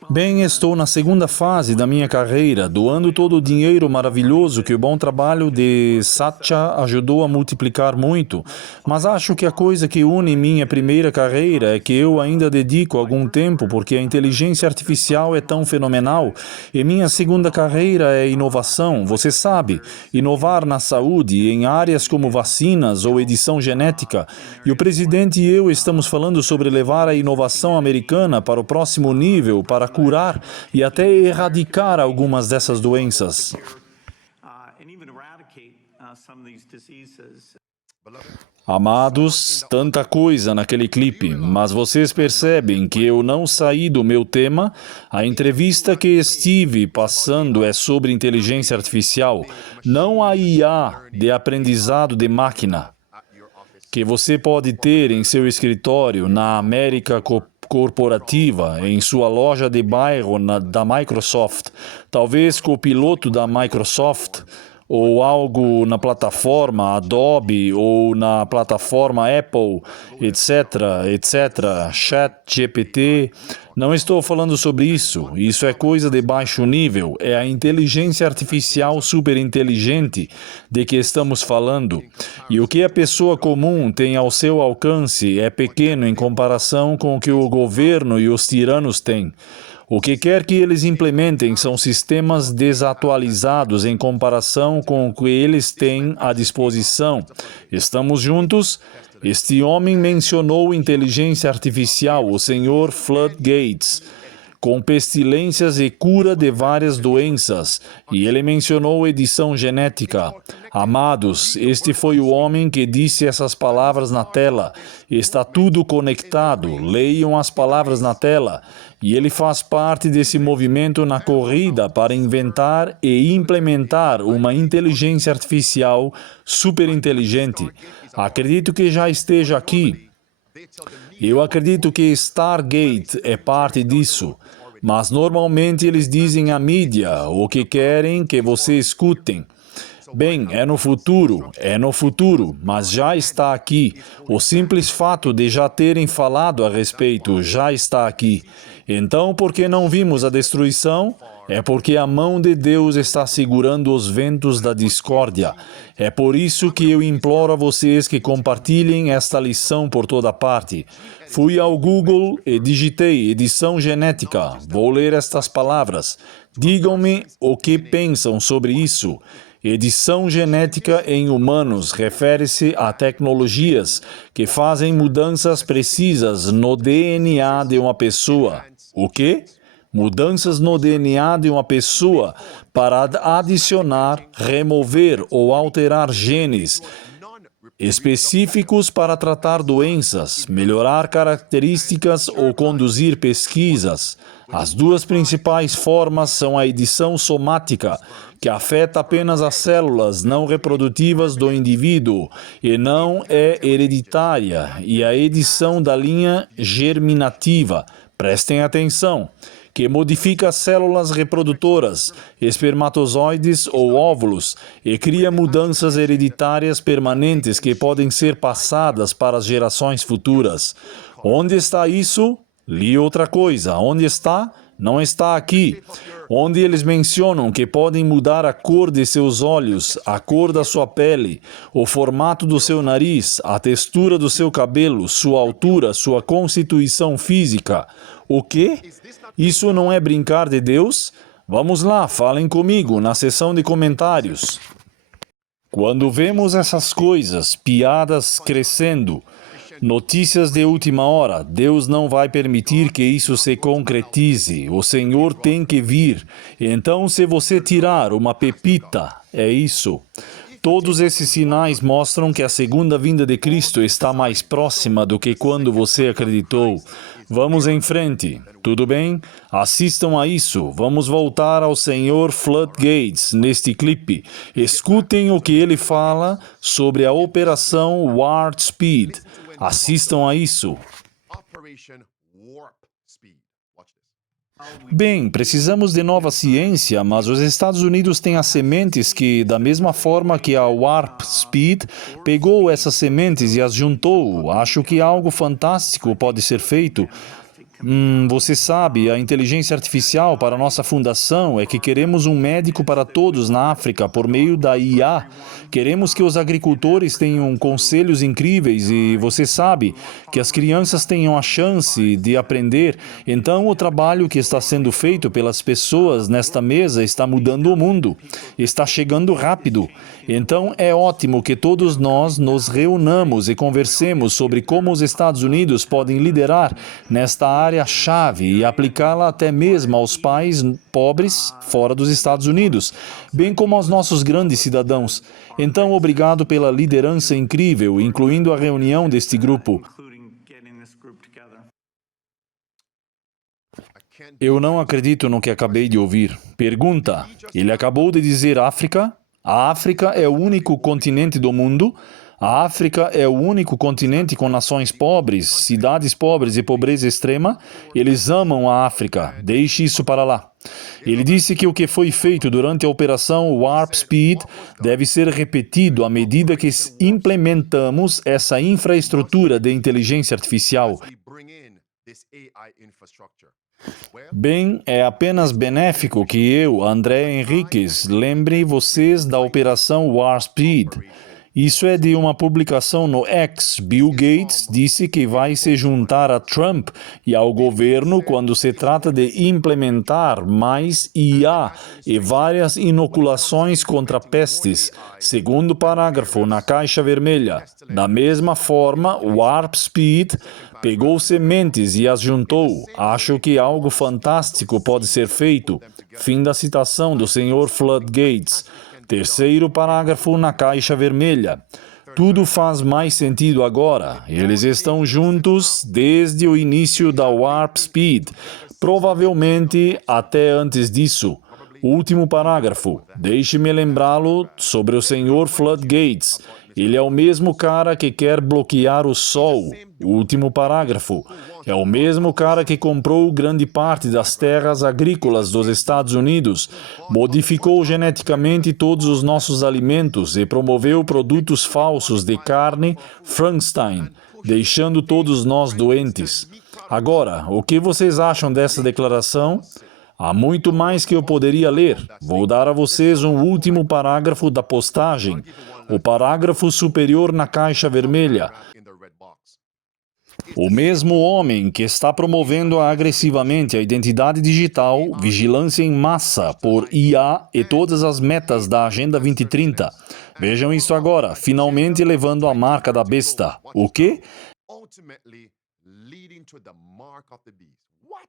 Bem, estou na segunda fase da minha carreira, doando todo o dinheiro maravilhoso que o bom trabalho de Satya ajudou a multiplicar muito. Mas acho que a coisa que une minha primeira carreira é que eu ainda dedico algum tempo porque a inteligência artificial é tão fenomenal. E minha segunda carreira é inovação. Você sabe, inovar na saúde, em áreas como vacinas ou edição genética. E o presidente e eu estamos falando sobre levar a inovação americana para o próximo nível, para curar e até erradicar algumas dessas doenças. Amados, tanta coisa naquele clipe, mas vocês percebem que eu não saí do meu tema? A entrevista que estive passando é sobre inteligência artificial, não a IA de aprendizado de máquina, que você pode ter em seu escritório na América corporativa, em sua loja de bairro da Microsoft, talvez com o piloto da Microsoft, ou algo na plataforma Adobe, ou na plataforma Apple, etc., ChatGPT. Não estou falando sobre isso. Isso é coisa de baixo nível. É a inteligência artificial superinteligente de que estamos falando. E o que a pessoa comum tem ao seu alcance é pequeno em comparação com o que o governo e os tiranos têm. O que quer que eles implementem são sistemas desatualizados em comparação com o que eles têm à disposição. Estamos juntos? Este homem mencionou inteligência artificial, o Sr. Floodgates, com pestilências e cura de várias doenças, e ele mencionou edição genética. Amados, este foi o homem que disse essas palavras na tela. Está tudo conectado, leiam as palavras na tela. E ele faz parte desse movimento na corrida para inventar e implementar uma inteligência artificial superinteligente. Acredito que já esteja aqui. Eu acredito que Stargate é parte disso. Mas normalmente eles dizem à mídia o que querem que você escutem. Bem, é no futuro, mas já está aqui. O simples fato de já terem falado a respeito já está aqui. Então, por que não vimos a destruição? É porque a mão de Deus está segurando os ventos da discórdia. É por isso que eu imploro a vocês que compartilhem esta lição por toda parte. Fui ao Google e digitei edição genética. Vou ler estas palavras. Digam-me o que pensam sobre isso. Edição genética em humanos refere-se a tecnologias que fazem mudanças precisas no DNA de uma pessoa. O quê? Mudanças no DNA de uma pessoa para adicionar, remover ou alterar genes específicos para tratar doenças, melhorar características ou conduzir pesquisas. As duas principais formas são a edição somática, que afeta apenas as células não reprodutivas do indivíduo e não é hereditária, e a edição da linha germinativa. Prestem atenção, que modifica células reprodutoras, espermatozoides ou óvulos, e cria mudanças hereditárias permanentes que podem ser passadas para as gerações futuras. Onde está isso? Li outra coisa. Onde está? Não está aqui. Onde eles mencionam que podem mudar a cor de seus olhos, a cor da sua pele, o formato do seu nariz, a textura do seu cabelo, sua altura, sua constituição física. O quê? Isso não é brincar de Deus? Vamos lá, falem comigo na seção de comentários. Quando vemos essas coisas, piadas crescendo, notícias de última hora, Deus não vai permitir que isso se concretize. O Senhor tem que vir. Então, se você tirar uma pepita, é isso. Todos esses sinais mostram que a segunda vinda de Cristo está mais próxima do que quando você acreditou. Vamos em frente, tudo bem? Assistam a isso. Vamos voltar ao Sr. Floodgates neste clipe. Escutem o que ele fala sobre a Operação Warp Speed. Assistam a isso. Operation Warp Speed. Watch this. Bem, precisamos de nova ciência, mas os Estados Unidos têm as sementes que, da mesma forma que a Warp Speed, pegou essas sementes e as juntou. Acho que algo fantástico pode ser feito. Você sabe, a inteligência artificial para nossa fundação é que queremos um médico para todos na África por meio da IA. Queremos que os agricultores tenham conselhos incríveis e você sabe que as crianças tenham a chance de aprender. Então, o trabalho que está sendo feito pelas pessoas nesta mesa está mudando o mundo. Está chegando rápido. Então, é ótimo que todos nós nos reunamos e conversemos sobre como os Estados Unidos podem liderar nesta área-chave e aplicá-la até mesmo aos pais pobres fora dos Estados Unidos, bem como aos nossos grandes cidadãos. Então, obrigado pela liderança incrível, incluindo a reunião deste grupo. Eu não acredito no que acabei de ouvir. Pergunta: ele acabou de dizer África? A África é o único continente do mundo? A África é o único continente com nações pobres, cidades pobres e pobreza extrema? Eles amam a África. Deixe isso para lá. Ele disse que o que foi feito durante a Operação Warp Speed deve ser repetido à medida que implementamos essa infraestrutura de inteligência artificial. We bring in this AI infrastructure. Bem, é apenas benéfico que eu, André Henriques, lembre vocês da Operação Warp Speed. Isso é de uma publicação no X. Bill Gates disse que vai se juntar a Trump e ao governo quando se trata de implementar mais IA e várias inoculações contra pestes. Segundo parágrafo na caixa vermelha. Da mesma forma, Warp Speed pegou sementes e as juntou. Acho que algo fantástico pode ser feito. Fim da citação do Sr. Floodgates. Terceiro parágrafo na caixa vermelha. Tudo faz mais sentido agora. Eles estão juntos desde o início da Warp Speed. Provavelmente até antes disso. Último parágrafo. Deixe-me lembrá-lo sobre o Sr. Floodgates. Ele é o mesmo cara que quer bloquear o sol. Último parágrafo. É o mesmo cara que comprou grande parte das terras agrícolas dos Estados Unidos, modificou geneticamente todos os nossos alimentos e promoveu produtos falsos de carne Frankenstein, deixando todos nós doentes. Agora, o que vocês acham dessa declaração? Há muito mais que eu poderia ler. Vou dar a vocês um último parágrafo da postagem. O parágrafo superior na caixa vermelha. In the red box. O mesmo homem que está promovendo agressivamente a identidade digital, vigilância em massa por IA e todas as metas da Agenda 2030. Vejam isso agora, finalmente levando a marca da besta. O quê? Ultimately leading to the mark of the beast. What?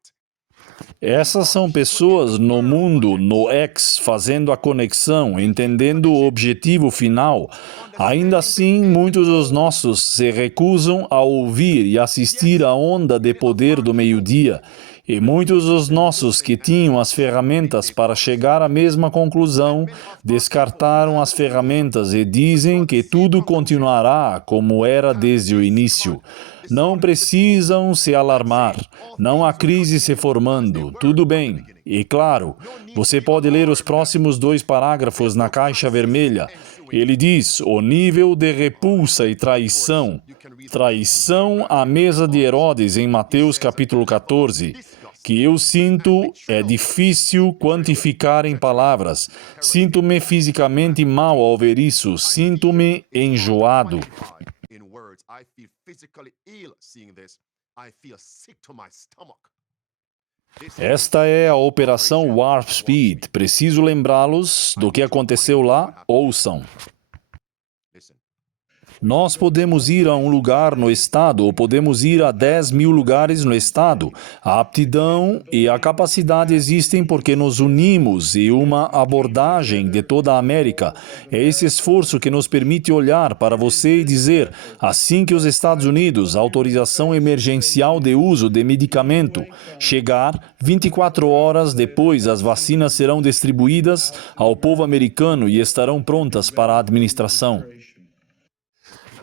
Essas são pessoas no mundo, no X, fazendo a conexão, entendendo o objetivo final. Ainda assim, muitos dos nossos se recusam a ouvir e assistir à onda de poder do meio-dia. E muitos dos nossos que tinham as ferramentas para chegar à mesma conclusão, descartaram as ferramentas e dizem que tudo continuará como era desde o início. Não precisam se alarmar. Não há crise se formando. Tudo bem. E claro, você pode ler os próximos 2 parágrafos na caixa vermelha. Ele diz: o nível de repulsa e traição. Traição à mesa de Herodes em Mateus capítulo 14. Que eu sinto é difícil quantificar em palavras. Sinto-me fisicamente mal ao ver isso. Sinto-me enjoado. In words, I feel physically ill seeing this. I feel sick to my stomach. Esta é a Operação Warp Speed. Preciso lembrá-los do que aconteceu lá? Ouçam. Nós podemos ir a um lugar no estado ou podemos ir a 10 mil lugares no estado. A aptidão e a capacidade existem porque nos unimos e uma abordagem de toda a América. É esse esforço que nos permite olhar para você e dizer, assim que os Estados Unidos, autorização emergencial de uso de medicamento, chegar, 24 horas depois as vacinas serão distribuídas ao povo americano e estarão prontas para a administração.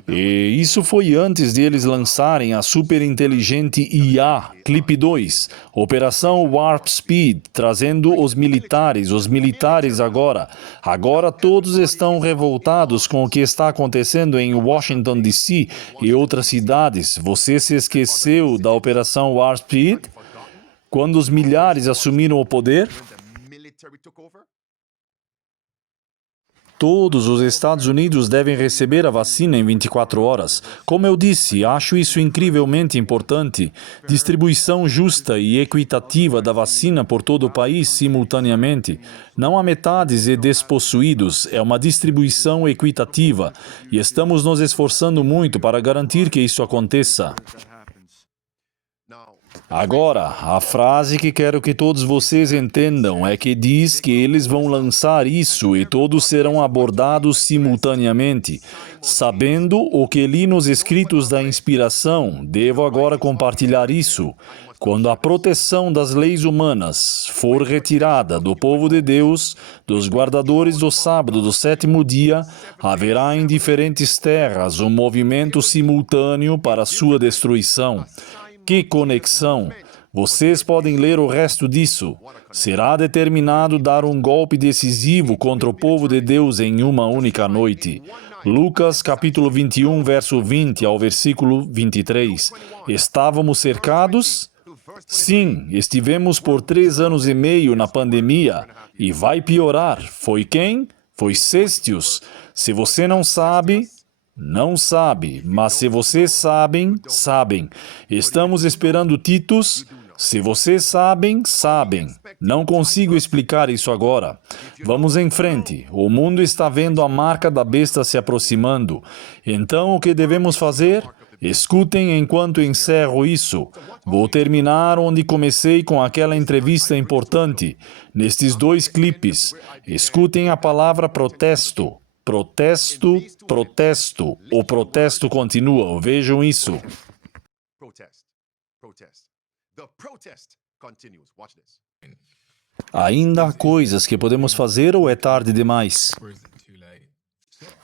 E isso foi antes de eles lançarem a superinteligente IA, Clipe 2, Operação Warp Speed, trazendo os militares agora. Agora todos estão revoltados com o que está acontecendo em Washington, D.C. e outras cidades. Você se esqueceu da Operação Warp Speed? Quando os milhares assumiram o poder? Todos os Estados Unidos devem receber a vacina em 24 horas. Como eu disse, acho isso incrivelmente importante. Distribuição justa e equitativa da vacina por todo o país simultaneamente. Não há metades e despossuídos, é uma distribuição equitativa. E estamos nos esforçando muito para garantir que isso aconteça. Agora, a frase que quero que todos vocês entendam é que diz que eles vão lançar isso e todos serão abordados simultaneamente. Sabendo o que li nos escritos da inspiração, devo agora compartilhar isso. Quando a proteção das leis humanas for retirada do povo de Deus, dos guardadores do sábado do sétimo dia, haverá em diferentes terras um movimento simultâneo para sua destruição. Que conexão! Vocês podem ler o resto disso. Será determinado dar um golpe decisivo contra o povo de Deus em uma única noite. Lucas capítulo 21, verso 20 ao versículo 23. Estávamos cercados? Sim, estivemos por 3 anos e meio na pandemia. E vai piorar. Foi quem? Foi Cestius. Se você não sabe... Não sabe, mas se vocês sabem, sabem. Estamos esperando Titus. Se vocês sabem, sabem. Não consigo explicar isso agora. Vamos em frente. O mundo está vendo a marca da besta se aproximando. Então, o que devemos fazer? Escutem enquanto encerro isso. Vou terminar onde comecei com aquela entrevista importante. Nestes 2 clipes, escutem a palavra protesto. Protesto, protesto. O protesto continua. Vejam isso. Ainda há coisas que podemos fazer ou é tarde demais?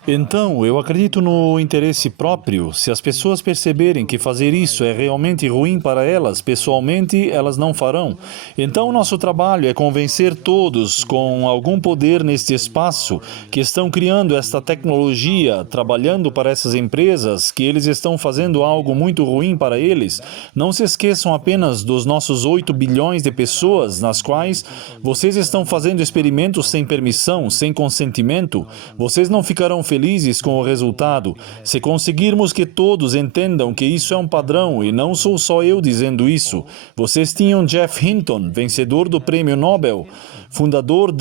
Então, eu acredito no interesse próprio. Se as pessoas perceberem que fazer isso é realmente ruim para elas, pessoalmente, elas não farão. Então, nosso trabalho é convencer todos com algum poder neste espaço que estão criando esta tecnologia, trabalhando para essas empresas, que eles estão fazendo algo muito ruim para eles. Não se esqueçam apenas dos nossos 8 bilhões de pessoas nas quais vocês estão fazendo experimentos sem permissão, sem consentimento. Vocês não ficarão felizes com o resultado. Se conseguirmos que todos entendam que isso é um padrão, e não sou só eu dizendo isso. Vocês tinham Jeff Hinton, vencedor do Prêmio Nobel, fundador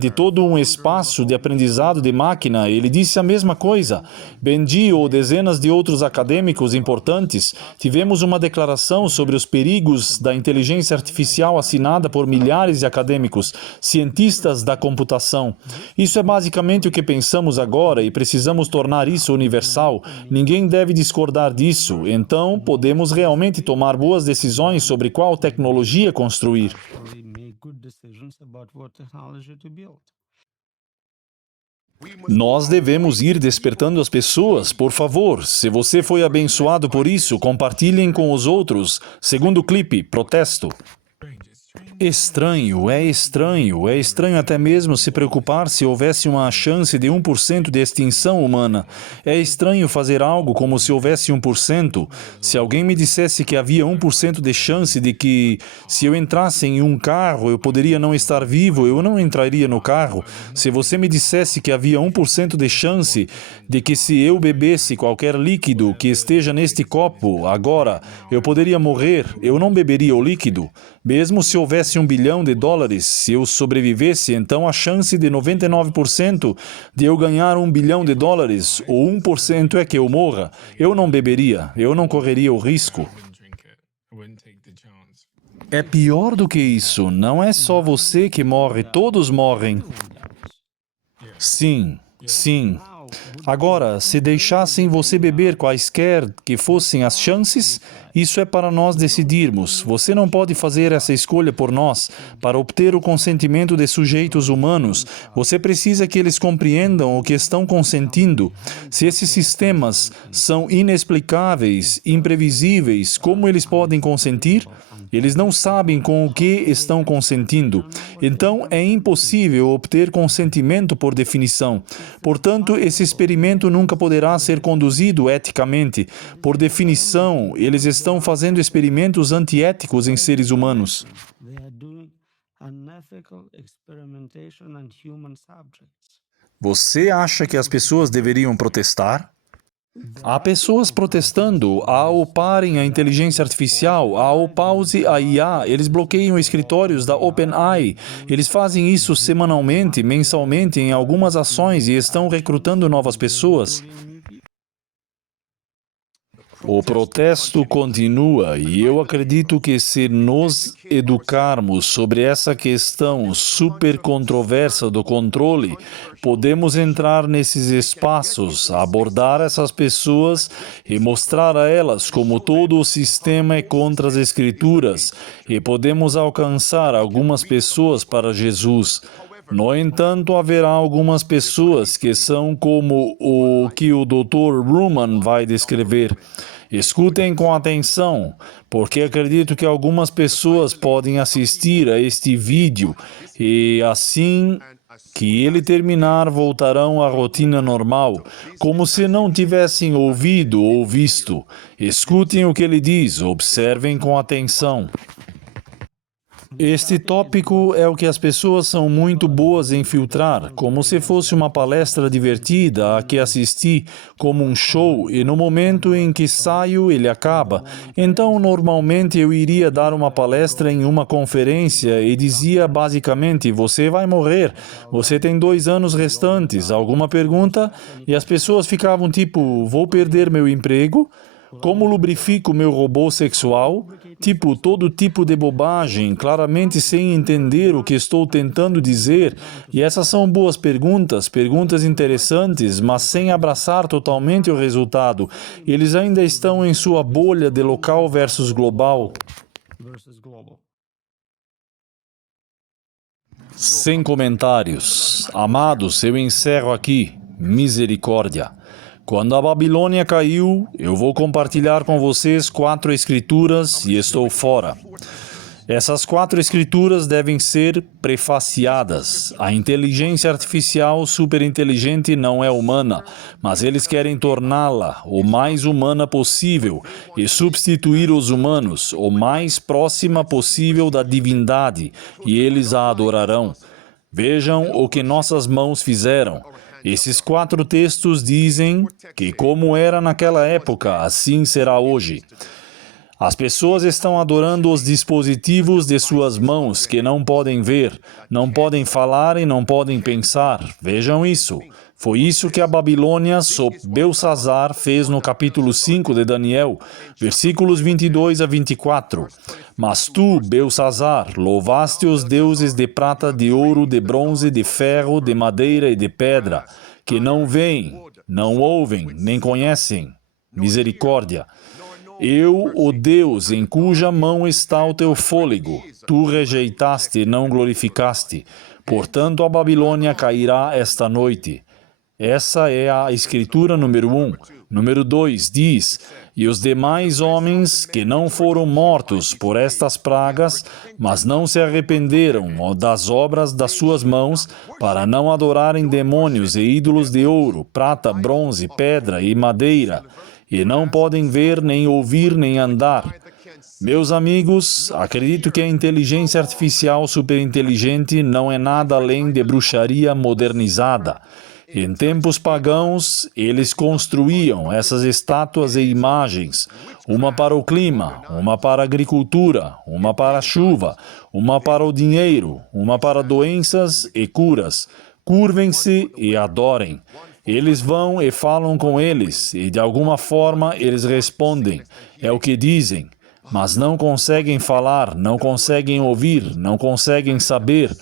de todo um espaço de aprendizado de máquina. Ele disse a mesma coisa. Benji ou dezenas de outros acadêmicos importantes, tivemos uma declaração sobre os perigos da inteligência artificial assinada por milhares de acadêmicos, cientistas da computação. Isso é basicamente o que pensamos agora e precisamos tornar isso universal. Ninguém deve discordar disso. Então, podemos realmente tomar boas decisões sobre qual tecnologia construir. Nós devemos ir despertando as pessoas, por favor. Se você foi abençoado por isso, compartilhem com os outros. Segundo clipe, protesto. Estranho, é estranho. É estranho até mesmo se preocupar se houvesse uma chance de 1% de extinção humana. É estranho fazer algo como se houvesse 1%. Se alguém me dissesse que havia 1% de chance de que, se eu entrasse em um carro, eu poderia não estar vivo, eu não entraria no carro. Se você me dissesse que havia 1% de chance de que, se eu bebesse qualquer líquido que esteja neste copo agora, eu poderia morrer, eu não beberia o líquido. Mesmo se houvesse $1 bilhão, se eu sobrevivesse, então a chance de 99% de eu ganhar $1 bilhão, ou 1% é que eu morra. Eu não beberia, eu não correria o risco. É pior do que isso, não é só você que morre, todos morrem. Sim, sim. Agora, se deixassem você beber quaisquer que fossem as chances, isso é para nós decidirmos. Você não pode fazer essa escolha por nós. Para obter o consentimento de sujeitos humanos, você precisa que eles compreendam o que estão consentindo. Se esses sistemas são inexplicáveis, imprevisíveis, como eles podem consentir? Eles não sabem com o que estão consentindo. Então, é impossível obter consentimento por definição. Portanto, esse experimento nunca poderá ser conduzido eticamente. Por definição, eles estão fazendo experimentos antiéticos em seres humanos. Você acha que as pessoas deveriam protestar? Há pessoas protestando ao parem a inteligência artificial, ao pause a IA, eles bloqueiam escritórios da OpenAI. Eles fazem isso semanalmente, mensalmente, em algumas ações e estão recrutando novas pessoas. O protesto continua e eu acredito que, se nos educarmos sobre essa questão super controversa do controle, podemos entrar nesses espaços, abordar essas pessoas e mostrar a elas como todo o sistema é contra as Escrituras, e podemos alcançar algumas pessoas para Jesus. No entanto, haverá algumas pessoas que são como o que o Dr. Ruman vai descrever. Escutem com atenção, porque acredito que algumas pessoas podem assistir a este vídeo e, assim que ele terminar, voltarão à rotina normal, como se não tivessem ouvido ou visto. Escutem o que ele diz, observem com atenção. Este tópico é o que as pessoas são muito boas em filtrar, como se fosse uma palestra divertida a que assisti, como um show, e no momento em que saio, ele acaba. Então, normalmente eu iria dar uma palestra em uma conferência e dizia basicamente: você vai morrer, você tem 2 anos restantes, alguma pergunta? E as pessoas ficavam tipo: vou perder meu emprego? Como lubrifico meu robô sexual? Tipo, todo tipo de bobagem, claramente sem entender o que estou tentando dizer. E essas são boas perguntas, perguntas interessantes, mas sem abraçar totalmente o resultado. Eles ainda estão em sua bolha de local versus global. Sem comentários. Amados, eu encerro aqui. Misericórdia. Quando a Babilônia caiu, eu vou compartilhar com vocês 4 escrituras e estou fora. Essas 4 escrituras devem ser prefaciadas. A inteligência artificial superinteligente não é humana, mas eles querem torná-la o mais humana possível e substituir os humanos, o mais próxima possível da divindade, e eles a adorarão. Vejam o que nossas mãos fizeram. Esses 4 textos dizem que, como era naquela época, assim será hoje. As pessoas estão adorando os dispositivos de suas mãos, que não podem ver, não podem falar e não podem pensar. Vejam isso. Foi isso que a Babilônia, sob Belsazar, fez no capítulo 5 de Daniel, versículos 22 a 24. Mas tu, Belsazar, louvaste os deuses de prata, de ouro, de bronze, de ferro, de madeira e de pedra, que não veem, não ouvem, nem conhecem. Misericórdia. Eu, o Deus em cuja mão está o teu fôlego, tu rejeitaste e não glorificaste. Portanto, a Babilônia cairá esta noite. Essa é a escritura número 1. Número 2 diz: E os demais homens que não foram mortos por estas pragas, mas não se arrependeram das obras das suas mãos, para não adorarem demônios e ídolos de ouro, prata, bronze, pedra e madeira, e não podem ver, nem ouvir, nem andar. Meus amigos, acredito que a inteligência artificial superinteligente não é nada além de bruxaria modernizada. Em tempos pagãos, eles construíam essas estátuas e imagens, uma para o clima, uma para a agricultura, uma para a chuva, uma para o dinheiro, uma para doenças e curas. Curvem-se e adorem. Eles vão e falam com eles, e de alguma forma eles respondem. É o que dizem. Mas não conseguem falar, não conseguem ouvir, não conseguem saber.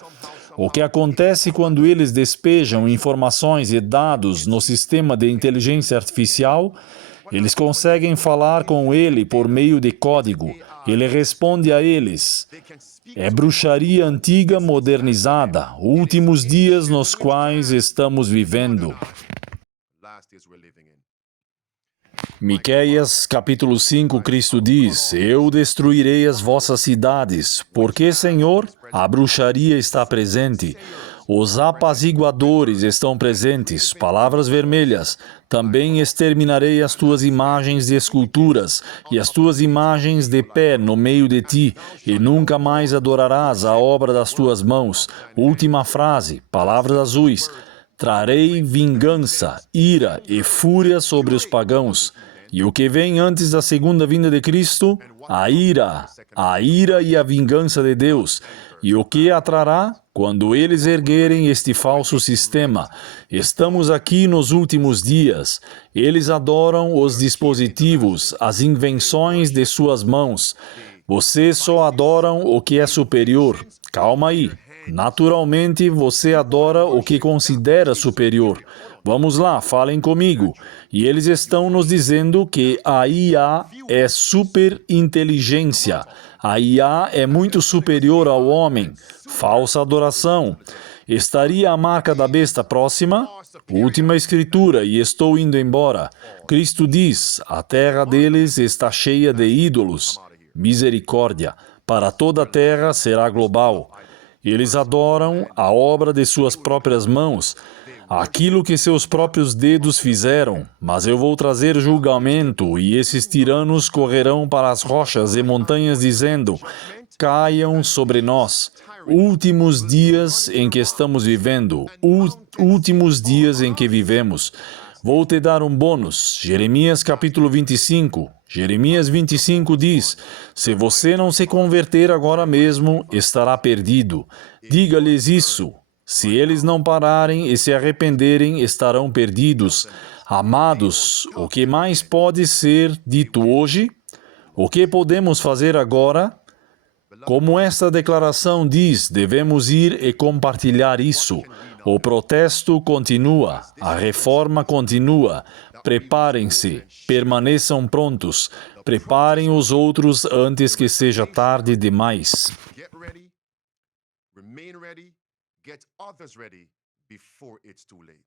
O que acontece quando eles despejam informações e dados no sistema de inteligência artificial? Eles conseguem falar com ele por meio de código. Ele responde a eles. É bruxaria antiga modernizada, últimos dias nos quais estamos vivendo. Miqueias, capítulo 5, Cristo diz: Eu destruirei as vossas cidades, porque, Senhor, a bruxaria está presente. Os apaziguadores estão presentes, palavras vermelhas. Também exterminarei as tuas imagens de esculturas e as tuas imagens de pé no meio de ti, e nunca mais adorarás a obra das tuas mãos. Última frase, palavras azuis. Trarei vingança, ira e fúria sobre os pagãos. E o que vem antes da segunda vinda de Cristo? A ira e a vingança de Deus. E o que a trará? Quando eles erguerem este falso sistema. Estamos aqui nos últimos dias. Eles adoram os dispositivos, as invenções de suas mãos. Vocês só adoram o que é superior. Calma aí. Naturalmente, você adora o que considera superior. Vamos lá, falem comigo. E eles estão nos dizendo que a IA é superinteligência. A IA é muito superior ao homem. Falsa adoração. Estaria a marca da besta próxima? Última escritura, e estou indo embora. Cristo diz: a terra deles está cheia de ídolos. Misericórdia. Para toda a terra será global. Eles adoram a obra de suas próprias mãos, aquilo que seus próprios dedos fizeram. Mas eu vou trazer julgamento, e esses tiranos correrão para as rochas e montanhas, dizendo: caiam sobre nós. Últimos dias em que estamos vivendo, últimos dias em que vivemos. Vou te dar um bônus. Jeremias capítulo 25. Jeremias 25 diz: se você não se converter agora mesmo, estará perdido. Diga-lhes isso. Se eles não pararem e se arrependerem, estarão perdidos. Amados, o que mais pode ser dito hoje? O que podemos fazer agora? Como esta declaração diz, devemos ir e compartilhar isso. O protesto continua, a reforma continua. Preparem-se, permaneçam prontos, preparem os outros antes que seja tarde demais. Get ready, remain ready, get others ready before it's too late.